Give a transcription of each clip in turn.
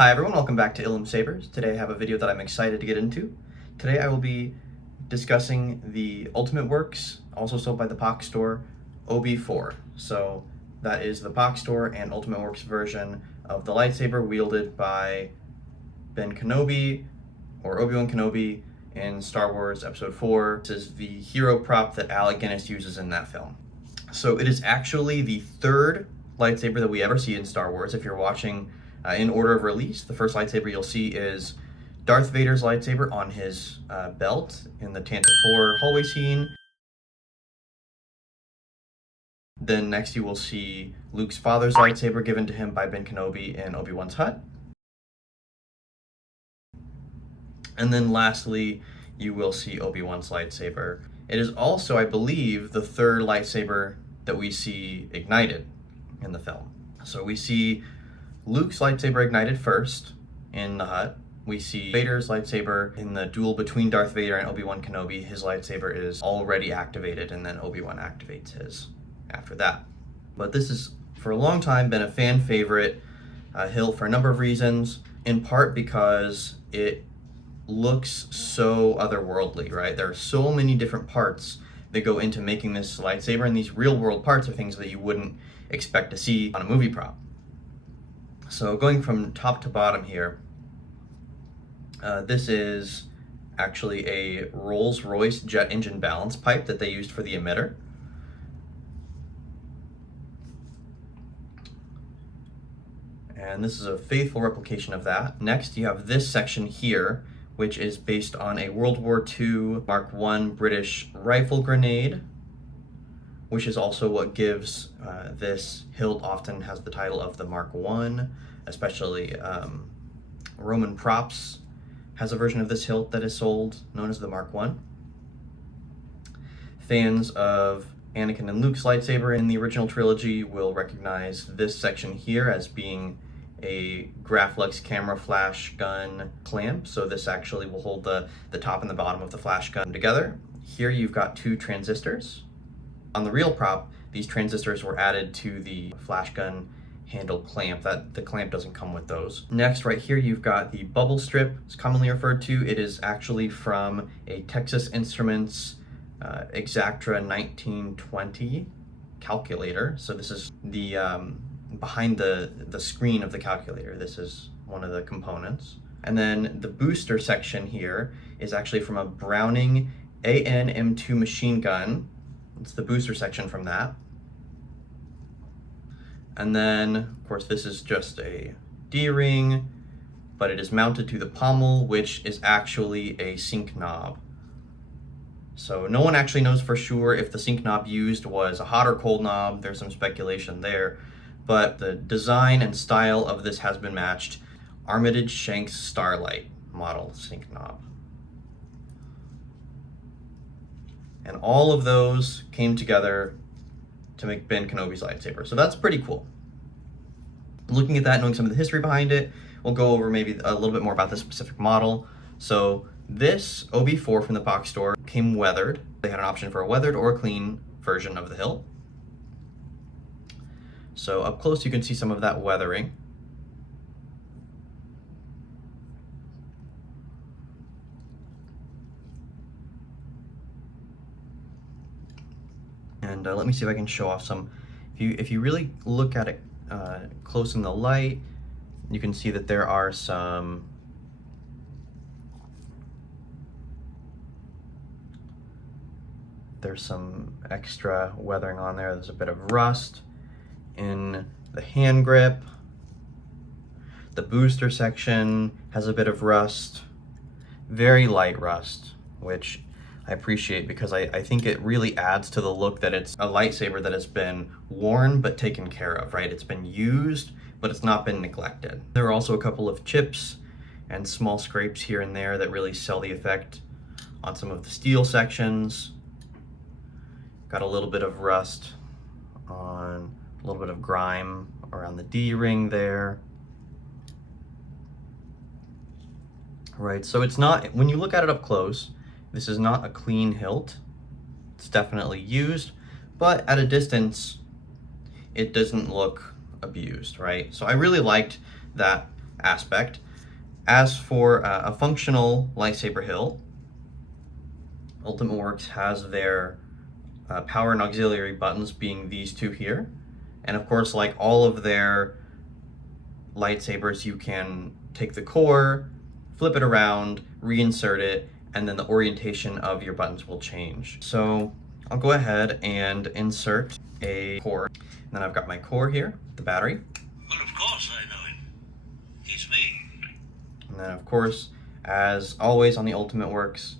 Hi everyone, welcome back to Ilum Sabers. Today I have a video that I'm excited to get into. Today I will be discussing the Ultimate Works, also sold by the Pach Store, OBI4. So that is the Pach Store and Ultimate Works version of the lightsaber wielded by Ben Kenobi, or Obi-Wan Kenobi, in Star Wars Episode 4. This is the hero prop that Alec Guinness uses in that film. So it is actually the third lightsaber that we ever see in Star Wars. If you're watching in order of release, the first lightsaber you'll see is Darth Vader's lightsaber on his belt in the Tantive 4 hallway scene. Then next you will see Luke's father's lightsaber given to him by Ben Kenobi in Obi-Wan's hut. And then lastly, you will see Obi-Wan's lightsaber. It is also, I believe, the third lightsaber that we see ignited in the film. So we see Luke's lightsaber ignited first in the hut. We see Vader's lightsaber in the duel between Darth Vader and Obi-Wan Kenobi. His lightsaber is already activated, and then Obi-Wan activates his after that. But this has, for a long time, been a fan favorite hilt for a number of reasons, in part because it looks so otherworldly, right? There are so many different parts that go into making this lightsaber, and these real-world parts are things that you wouldn't expect to see on a movie prop. So going from top to bottom here, this is actually a Rolls-Royce jet engine balance pipe that they used for the emitter. And this is a faithful replication of that. Next, you have this section here, which is based on a World War II Mark I British rifle grenade, which is also what gives this hilt often has the title of the Mark I, especially Roman Props has a version of this hilt that is sold known as the Mark I. Fans of Anakin and Luke's lightsaber in the original trilogy will recognize this section here as being a Graflex camera flash gun clamp. So this actually will hold the top and the bottom of the flash gun together. Here you've got two transistors. On the real prop, these transistors were added to the flash gun handle clamp. The clamp doesn't come with those. Next, right here, you've got the bubble strip. It's commonly referred to. It is actually from a Texas Instruments Exactra 1920 calculator. So this is the behind the screen of the calculator. This is one of the components. And then the booster section here is actually from a Browning AN M2 machine gun. It's the booster section from that. And then, of course, this is just a D-ring, but it is mounted to the pommel, which is actually a sync knob. So no one actually knows for sure if the sync knob used was a hot or cold knob. There's some speculation there, but the design and style of this has been matched. Armitage Shanks Starlight model sync knob. And all of those came together to make Ben Kenobi's lightsaber. So that's pretty cool. Looking at that, knowing some of the history behind it, we'll go over maybe a little bit more about this specific model. So this OB4 from the Pach Store came weathered. They had an option for a weathered or a clean version of the hilt. So up close you can see some of that weathering. And let me see if I can show off some. If you really look at it close in the light, you can see that there are there's some extra weathering on there. There's a bit of rust in the hand grip. The booster section has a bit of rust, very light rust, which I appreciate because I think it really adds to the look that it's a lightsaber that has been worn but taken care of, right? It's been used, but it's not been neglected. There are also a couple of chips and small scrapes here and there that really sell the effect on some of the steel sections. Got a little bit of rust on a little bit of grime around the D-ring there. Right, so it's not, when you look at it up close, this is not a clean hilt. It's definitely used, but at a distance, it doesn't look abused, right? So I really liked that aspect. As for a functional lightsaber hilt, Ultimate Works has their power and auxiliary buttons being these two here. And of course, like all of their lightsabers, you can take the core, flip it around, reinsert it, and then the orientation of your buttons will change. So I'll go ahead and insert a core. And then I've got my core here, the battery. Well, of course I know him. He's me. And then of course, as always on the Ultimate Works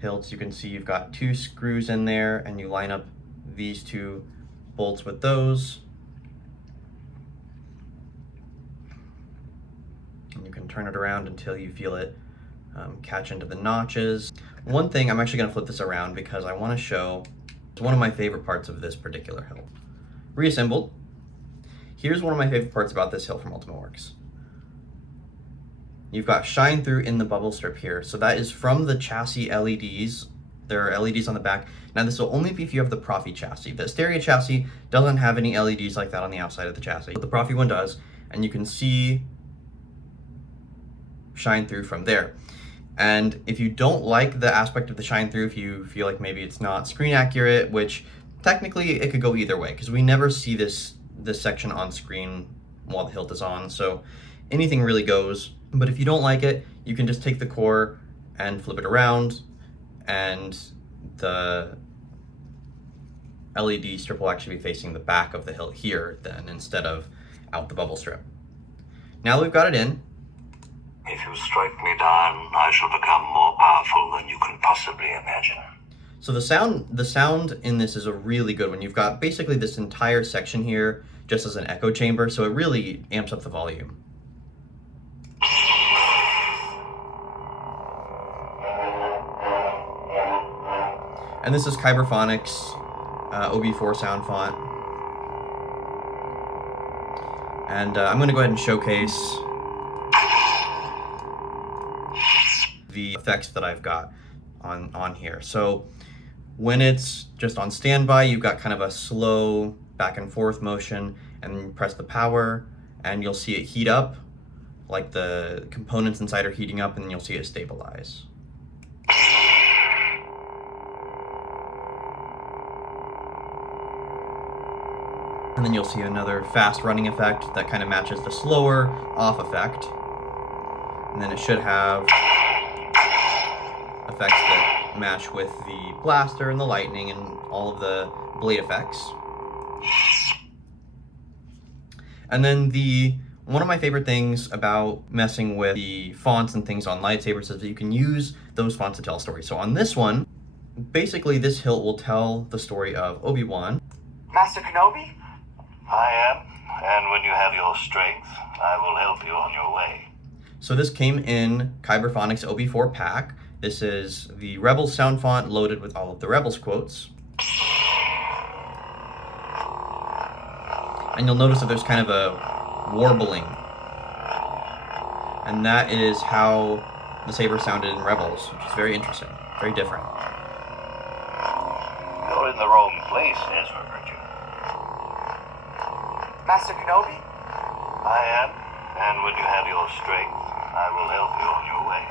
hilts, you can see you've got 2 screws in there, and you line up these 2 bolts with those. And you can turn it around until you feel it catch into the notches. One thing, I'm actually gonna flip this around because I wanna show one of my favorite parts of this particular hilt. Reassembled. Here's one of my favorite parts about this hilt from Ultimate Works. You've got shine through in the bubble strip here. So that is from the chassis LEDs. There are LEDs on the back. Now this will only be if you have the Profi chassis. The Asteria chassis doesn't have any LEDs like that on the outside of the chassis, but the Profi one does, and you can see shine through from there. And if you don't like the aspect of the shine through, if you feel like maybe it's not screen accurate, which technically it could go either way, because we never see this section on screen while the hilt is on, so anything really goes. But if you don't like it, you can just take the core and flip it around, and the LED strip will actually be facing the back of the hilt here then, instead of out the bubble strip. Now that we've got it in, If you strike me down, I shall become more powerful than you can possibly imagine. so the sound in this is a really good one. You've got basically this entire section here just as an echo chamber, so it really amps up the volume. And this is Kyberphonics OB4 sound font. And I'm going to go ahead and showcase the effects that I've got on here. So when it's just on standby, you've got kind of a slow back and forth motion, and then you press the power and you'll see it heat up, like the components inside are heating up, and then you'll see it stabilize. And then you'll see another fast running effect that kind of matches the slower off effect. And then it should have effects that match with the blaster and the lightning and all of the blade effects. And then one of my favorite things about messing with the fonts and things on lightsabers is that you can use those fonts to tell stories. So on this one, basically this hilt will tell the story of Obi-Wan. Master Kenobi? I am, and when you have your strength, I will help you on your way. So this came in Kyberphonics OB4 pack. This is the Rebels sound font loaded with all of the Rebels quotes. And you'll notice that there's kind of a warbling. And that is how the saber sounded in Rebels, which is very interesting, very different. You're in the wrong place, Ezra Bridger. Master Kenobi? I am, and when you have your strength, I will help you on your way.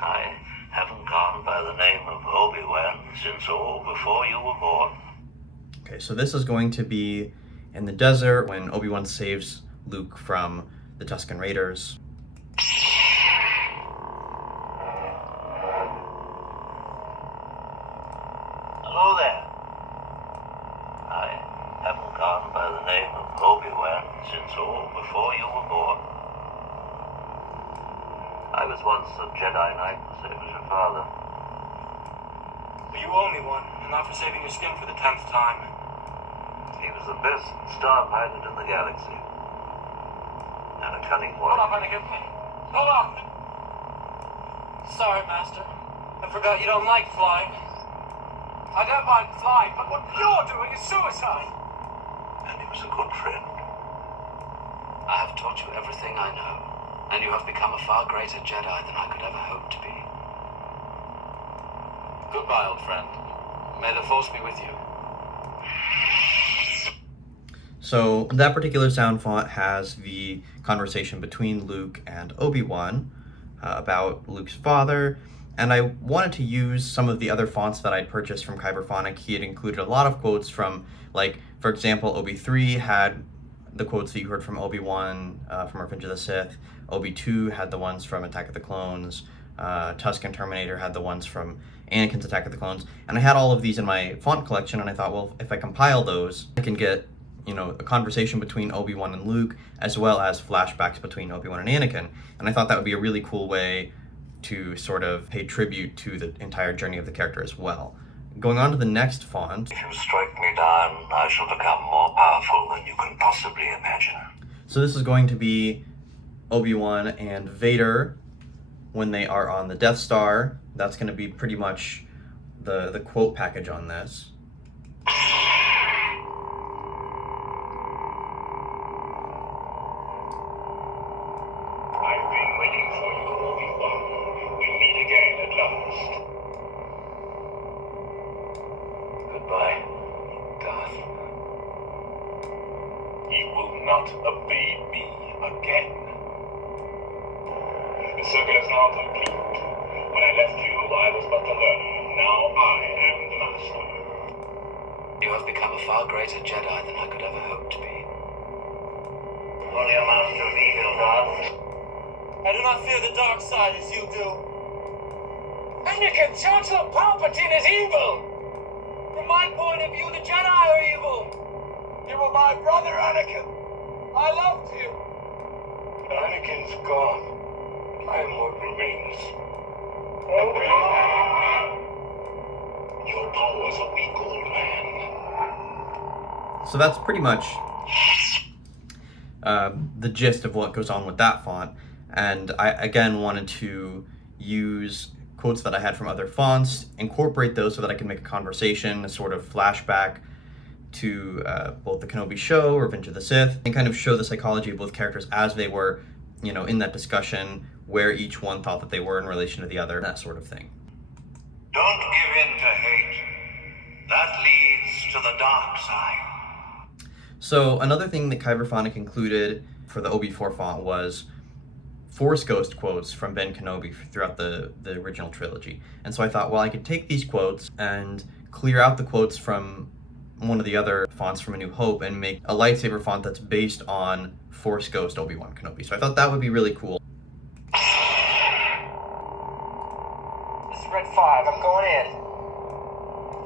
I haven't gone by the name of Obi-Wan since before you were born. Okay, so this is going to be in the desert when Obi-Wan saves Luke from the Tusken Raiders. Hello there. I haven't gone by the name of Obi-Wan since before you were born. I was once a Jedi Knight, so it was your father. But you owe me one, and not for saving your skin for the 10th time. He was the best star pilot in the galaxy. And a cunning one. Hold on, Renegade. Hold on! Sorry, Master. I forgot you don't like flying. I don't mind flying, but what you're doing is suicide! And he was a good friend. I have taught you everything I know, and you have become a far greater Jedi than I could ever hope to be. Goodbye, old friend. May the Force be with you. So that particular sound font has the conversation between Luke and Obi-Wan about Luke's father, and I wanted to use some of the other fonts that I'd purchased from Kyberphonic. He had included a lot of quotes from, like, for example, OB3 had the quotes that you heard from Obi-Wan from Revenge of the Sith. OB2 had the ones from Attack of the Clones. Tusken Terminator had the ones from Anakin's Attack of the Clones. And I had all of these in my font collection, and I thought, well, if I compile those, I can get, you know, a conversation between Obi-Wan and Luke, as well as flashbacks between Obi-Wan and Anakin. And I thought that would be a really cool way to sort of pay tribute to the entire journey of the character as well. Going on to the next font. If you strike me down, I shall become more powerful than you can possibly imagine. So this is going to be Obi-Wan and Vader when they are on the Death Star. That's going to be pretty much the quote package on this. I've been waiting for you, Obi-Wan. We meet again at last. Goodbye, Darth. You will not evade me again. The circle is now complete. When I left you, I was but a learner. Now I am the master. You have become a far greater Jedi than I could ever hope to be. Only a master of evil, Darth. I do not fear the dark side as you do. Anakin, Chancellor Palpatine is evil! From my point of view, the Jedi are evil! You were my brother, Anakin! I loved you! Anakin's gone. I am what remains. Your power's a weak old man. So that's pretty much the gist of what goes on with that font. And I, again, wanted to use quotes that I had from other fonts, incorporate those so that I can make a conversation, a sort of flashback to both the Kenobi show, Revenge of the Sith, and kind of show the psychology of both characters as they were, you know, in that discussion, where each one thought that they were in relation to the other, that sort of thing. Don't give in to hate. That leads to the dark side. So another thing that Kyberphonic included for the OB4 font was Force Ghost quotes from Ben Kenobi throughout the original trilogy. And so I thought, well, I could take these quotes and clear out the quotes from one of the other fonts from A New Hope and make a lightsaber font that's based on Force Ghost Obi-Wan Kenobi. So I thought that would be really cool. This is Red 5, I'm going in.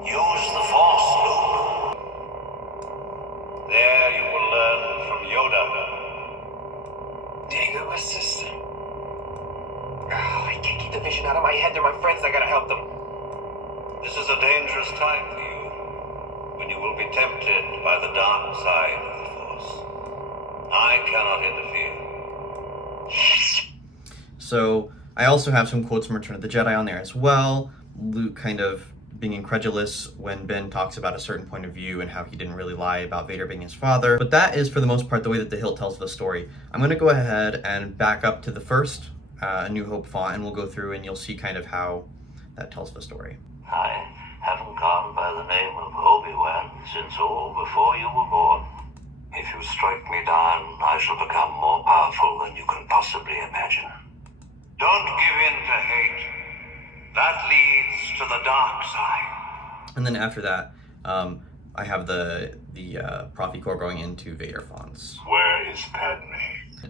Use the Force, Luke. There you will learn from Yoda. Diego, my sister. I can't keep the vision out of my head. They're my friends. I gotta help them. This is a dangerous time for you, when you will be tempted by the dark side of the Force. I cannot interfere. So I also have some quotes from Return of the Jedi on there as well. Luke kind of being incredulous when Ben talks about a certain point of view and how he didn't really lie about Vader being his father. But that is, for the most part, the way that the Hilt tells the story. I'm going to go ahead and back up to the first A New Hope font, and we'll go through and you'll see kind of how that tells the story. I haven't gone by the name of Obi-Wan since all before you were born. If you strike me down, I shall become more powerful than you can possibly imagine. Don't give in to hate. That leads to the dark side. And then after that, I have the Prophy Core going into Vader fonts. Where is Padme?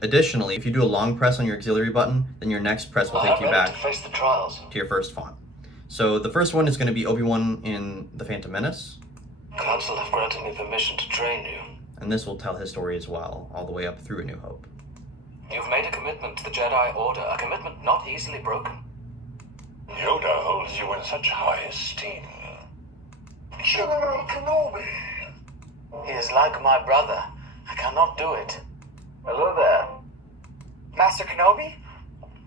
Additionally, if you do a long press on your auxiliary button, then your next press will take you back to face the trials. to your first font. So the first one is going to be Obi-Wan in The Phantom Menace, Council have granted me permission to train you. and this will tell his story as well, all the way up through A New Hope. You've made a commitment to the Jedi Order, a commitment not easily broken. Yoda holds you in such high esteem. General Kenobi. He is like my brother. I cannot do it. Hello there. Master Kenobi?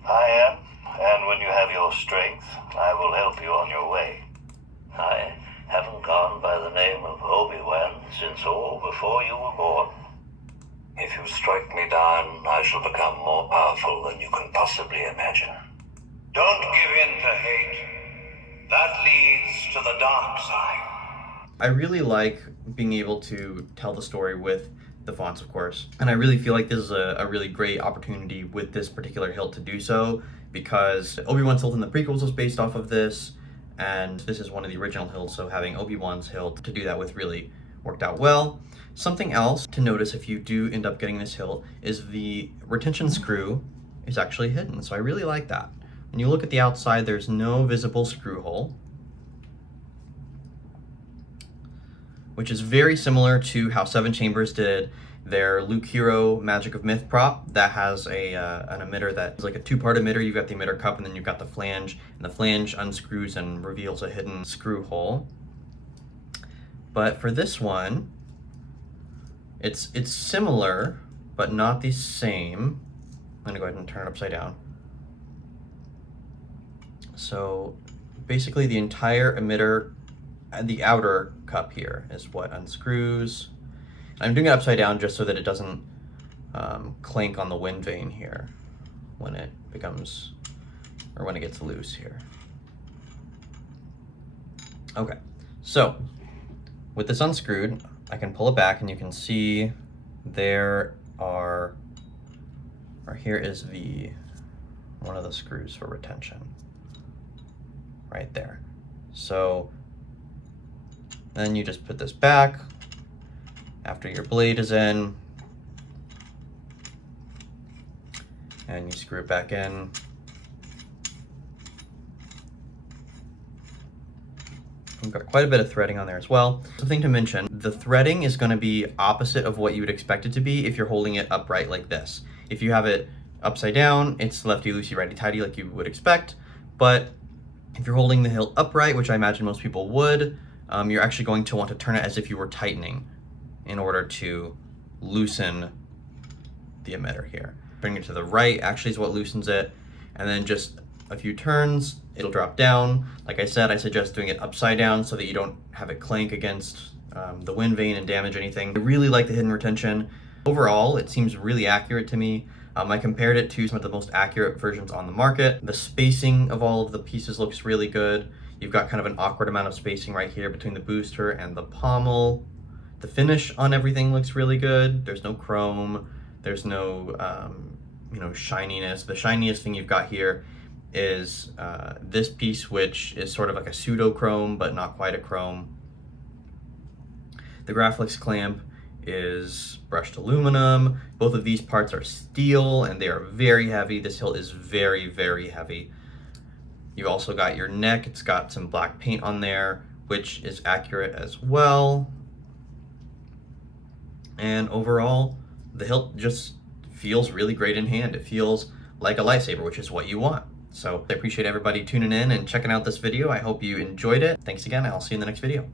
I am, and when you have your strength, I will help you on your way. I haven't gone by the name of Obi-Wan since all before you were born. If you strike me down, I shall become more powerful than you can possibly imagine. Don't give in to hate. That leads to the dark side. I really like being able to tell the story with the fonts, of course. And I really feel like this is a really great opportunity with this particular hilt to do so, because Obi-Wan's hilt in the prequels was based off of this, and this is one of the original hilts, so having Obi-Wan's hilt to do that with really worked out well. Something else to notice if you do end up getting this hilt is the retention screw is actually hidden, so I really like that. When you look at the outside, there's no visible screw hole, which is very similar to how Seven Chambers did their Luke Hero Magic of Myth prop that has an emitter that is like a two-part emitter. You've got the emitter cup and then you've got the flange, and the flange unscrews and reveals a hidden screw hole. But for this one, it's similar, but not the same. I'm gonna go ahead and turn it upside down. So basically the entire emitter, the outer cup here is what unscrews. I'm doing it upside down just so that it doesn't clank on the wind vane here when it becomes, or when it gets loose here. Okay, so with this unscrewed, I can pull it back and you can see there are, or here is one of the screws for retention right there. So then you just put this back after your blade is in, and you screw it back in. We've got quite a bit of threading on there as well. Something to mention, the threading is going to be opposite of what you would expect it to be if you're holding it upright like this. If you have it upside down, it's lefty loosey righty tighty like you would expect, but if you're holding the hilt upright, which I imagine most people would, you're actually going to want to turn it as if you were tightening in order to loosen the emitter here. Bring it to the right actually is what loosens it, and then just a few turns, it'll drop down. Like I said, I suggest doing it upside down so that you don't have it clank against the wind vane and damage anything. I really like the hidden retention. Overall, it seems really accurate to me. I compared it to some of the most accurate versions on the market. The spacing of all of the pieces looks really good. You've got kind of an awkward amount of spacing right here between the booster and the pommel. The finish on everything looks really good. There's no chrome. There's no, shininess. The shiniest thing you've got here is this piece, which is sort of like a pseudo chrome, but not quite a chrome. The Graflex clamp is brushed aluminum. Both of these parts are steel and they are very heavy. This hilt is very, very heavy. You've also got your neck. It's got some black paint on there, which is accurate as well. And overall, the hilt just feels really great in hand. It feels like a lightsaber, which is what you want. So I appreciate everybody tuning in and checking out this video. I hope you enjoyed it. Thanks again. I'll see you in the next video.